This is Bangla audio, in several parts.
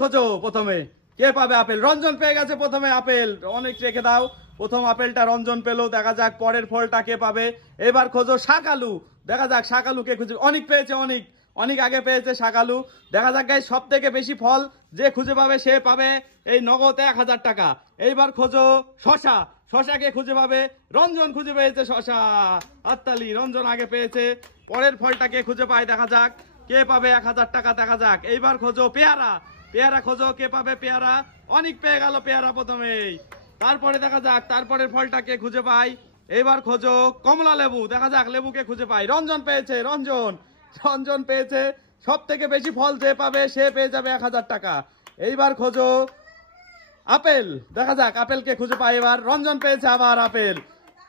খোঁজো প্রথমে, কে পাবে আপেল? রঞ্জন পেয়ে গেছে প্রথমে আপেল, অনেক রেখে দাও। প্রথম আপেলটা রঞ্জন পেলো, দেখা যাক পরের ফলটা কে পাবে। এবার খোঁজো শাকালু, দেখা যাক শাকালু কে খুঁজে। অনেক পেয়েছে, অনেক অনেক আগে পেয়েছে শাকালু। দেখা যাক গাইস, সব থেকে বেশি ফল যে খুঁজে পাবে সে পাবে এই নগদ 1000 টাকা। এইবার খোঁজো শশা, শশাকে খুঁজে পাবে। রঞ্জন খুঁজে পেয়েছে শশা, হাততালি, রঞ্জন আগে পেয়েছে। পরের ফলটাকে খুঁজে পায়, দেখা যাক কে পাবে 1000 টাকা। দেখা যাক এইবার খোঁজো পেয়ারা, পেয়ারা খোঁজো, কে পাবে পেয়ারা? অনেক পেয়ে গেল পেয়ারা প্রথমেই। তারপরে দেখা যাক তারপরের ফলটাকে খুঁজে পাই। এইবার খোঁজো কমলা লেবু, দেখা যাক লেবুকে খুঁজে পাই। রঞ্জন পেয়েছে, রঞ্জন রঞ্জন পেয়েছে। সব থেকে বেশি ফল যে পাবে সে পেয়ে যাবে 1000 টাকা। এইবার খোঁজো আপেল, দেখা যাক আপেলকে খুঁজে পাই। এবার রঞ্জন পেয়েছে আবার আপেল।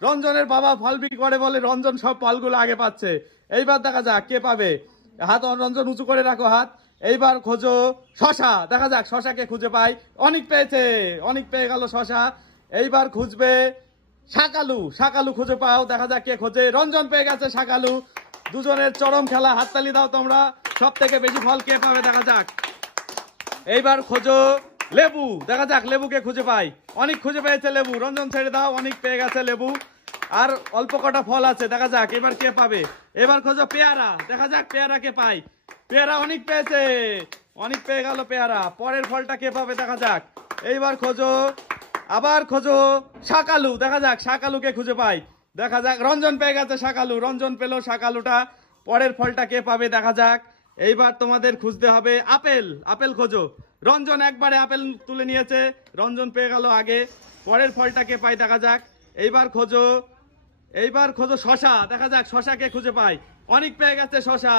রঞ্জনের বাবা ফল বিক্রি করে বলে রঞ্জন সব ফলগুলো আগে পাচ্ছে। এইবার দেখা যাক কে পাবে। হাত রঞ্জন উঁচু করে রাখো হাত। এইবার খোঁজো শশা, দেখা যাক শশাকে খুঁজে পাই। অনেক পেয়েছে, অনেক পেয়ে গেল শশা। এইবার খুঁজবে শাকালু, শাকালু খুঁজে পাও, দেখা যাক কে খোঁজে। রঞ্জন পেয়ে গেছে শাকালু। দুজনের চরম খেলা, হাততালি দাও তোমরা। সব থেকে বেশি ফল কে পাবে দেখা যাক। এইবার খোঁজো লেবু, দেখা যাক লেবুকে খুঁজে পাই। অনেক খুঁজে পেয়েছে লেবু, রঞ্জন ছেড়ে দাও। অনেক পেয়ে গেছে লেবু, আর অল্প কটা ফল আছে, দেখা যাক এবার কে পাবে। এবার খোঁজো পেয়ারা, দেখা যাক পেয়ারা কে পাই। পেয়ারা অনেক পেয়েছে, অনেক পেয়ে গেল পেয়ারা। পরের ফলটা কে পাবে দেখা যাক। এইবার খোঁজো, আবার খোঁজো শাকালু, দেখা যাক শাকালুকে খুঁজে পাই। দেখা যাক রঞ্জন পেয়ে গেছে শাকালু, রঞ্জন পেলো শাকালুটা। পরের ফলটা কে পাবে দেখা যাক। এইবার তোমাদের খুঁজতে হবে আপেল, আপেল খোঁজো। রঞ্জন একবারে আপেল তুলে নিয়েছে, রঞ্জন পেয়ে গেল আগে। পরের ফলটা কে পাই দেখা যাক। এইবার খোঁজো, এইবার খোঁজো শশা, দেখা যাক শশাকে খুঁজে পাই। অনেক পেয়ে গেছে শশা,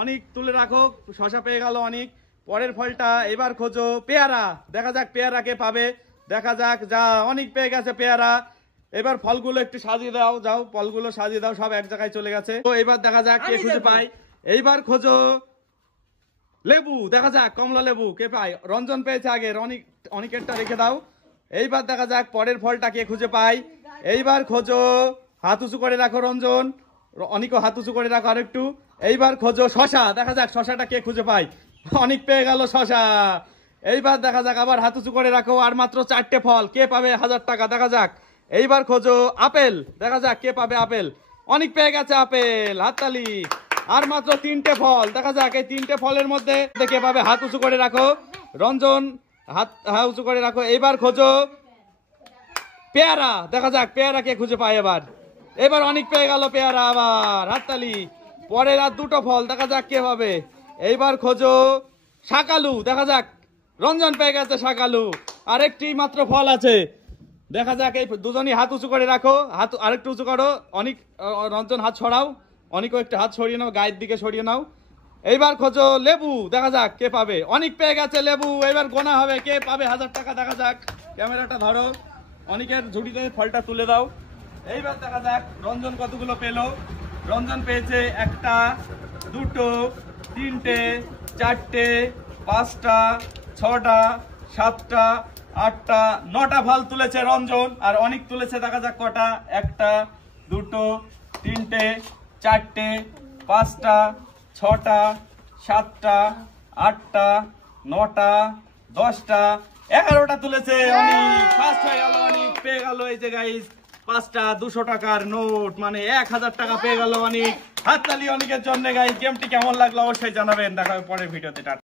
অনেক তুলে রাখো, শশা পেয়ে গেল অনেক। পরের ফলটা এবার খোঁজো পেয়ারা, দেখা যাক পেয়ারাকে পাবে। দেখা যাক, যা অনেক পেয়ে গেছে পেয়ারা। এবার ফলগুলো একটু সাজিয়ে দাও, যাও ফলগুলো সাজিয়ে দাও, সব এক জায়গায় চলে গেছে। তো এবার দেখা যাক কে খুঁজে পাই। এইবার খোঁজো লেবু, দেখা যাক কমলা লেবু কে পাই। রঞ্জন পেয়েছে আগে, অনেকেরটা রেখে দাও। এইবার দেখা যাক পরের ফলটা কে খুঁজে পাই। এইবার খোঁজো, হাত উঁচু করে রাখো রঞ্জন, অনেকও হাত উঁচু করে রাখো আরেকটু। এইবার খোঁজো শশা, দেখা যাক শশাটা কে খুঁজে পাই। অনেক পেয়ে গেল শশা। এইবার দেখা যাক, আবার হাত উঁচু করে রাখো। আর মাত্র 4টে ফল, কে পাবে 1000 টাকা দেখা যাক। এইবার খোঁজো আপেল, দেখা যাক কে পাবে আপেল। অনেক পেয়ে গেছে আপেল, হাততালি। আর মাত্র 3টে ফল, দেখা যাক এই 3টে ফলের মধ্যে কে পাবে। হাত উঁচু করে রাখো রঞ্জন, হাত উঁচু করে রাখো। এইবার খোঁজো পেয়ারা, দেখা যাক পেয়ারা কে খুঁজে পায়। এবার এবার অনেক পেয়ে গেল পেয়ারা, আবার হাততালি। পরের আর 2টো ফল, দেখা যাক কে পাবে। এইবার খোঁজো শাকালু, দেখা যাক রঞ্জন পেয়ে গেছে শাকালু। আরেকটি মাত্র ফল আছে, দেখা যাক। এই দুজনই হাত উঁচু করে রাখো, হাত আরেকটু উঁচু করো। অনেক, রঞ্জন হাত ছড়াও, অনেকও একটু হাত সরিয়ে নাও, গায়ের দিকে সরিয়ে নাও। এইবার খোঁজো লেবু, দেখা যাক কে পাবে। অনেক পেয়ে গেছে লেবু। এবার গোনা হবে কে পাবে 1000 টাকা, দেখা যাক। ক্যামেরাটা ধরো, অনেকের ঝুড়িতে ফলটা তুলে দাও। এইবার দেখা যাক রঞ্জন কতগুলো পেলো। রঞ্জন পেয়েছে 1টা, 2টো, 3টে, 4টে, 5টা, 6টা, 7টা, 8টা, 9টা ফল তুলেছে রঞ্জন। আর অনেক তুলেছে, দেখা যাক কটা। 1টা, 2টো, 3টে, 4টে, 5টা, 6টা, 7টা, 8টা, 9টা, 10টা, 11টা তুলেছে। অনেক ফার্স্ট হয়ে গেল, অনেক পেয়ে গেল। এই যে গাইস 5টা 200 টাকার নোট, মানে 1000 টাকা পেয়ে গেল অনেক। হাততালি অনেকের জন্য গাইস। গেমটি কেমন লাগলো অবশ্যই জানাবেন, দেখা হবে পরের ভিডিওতে।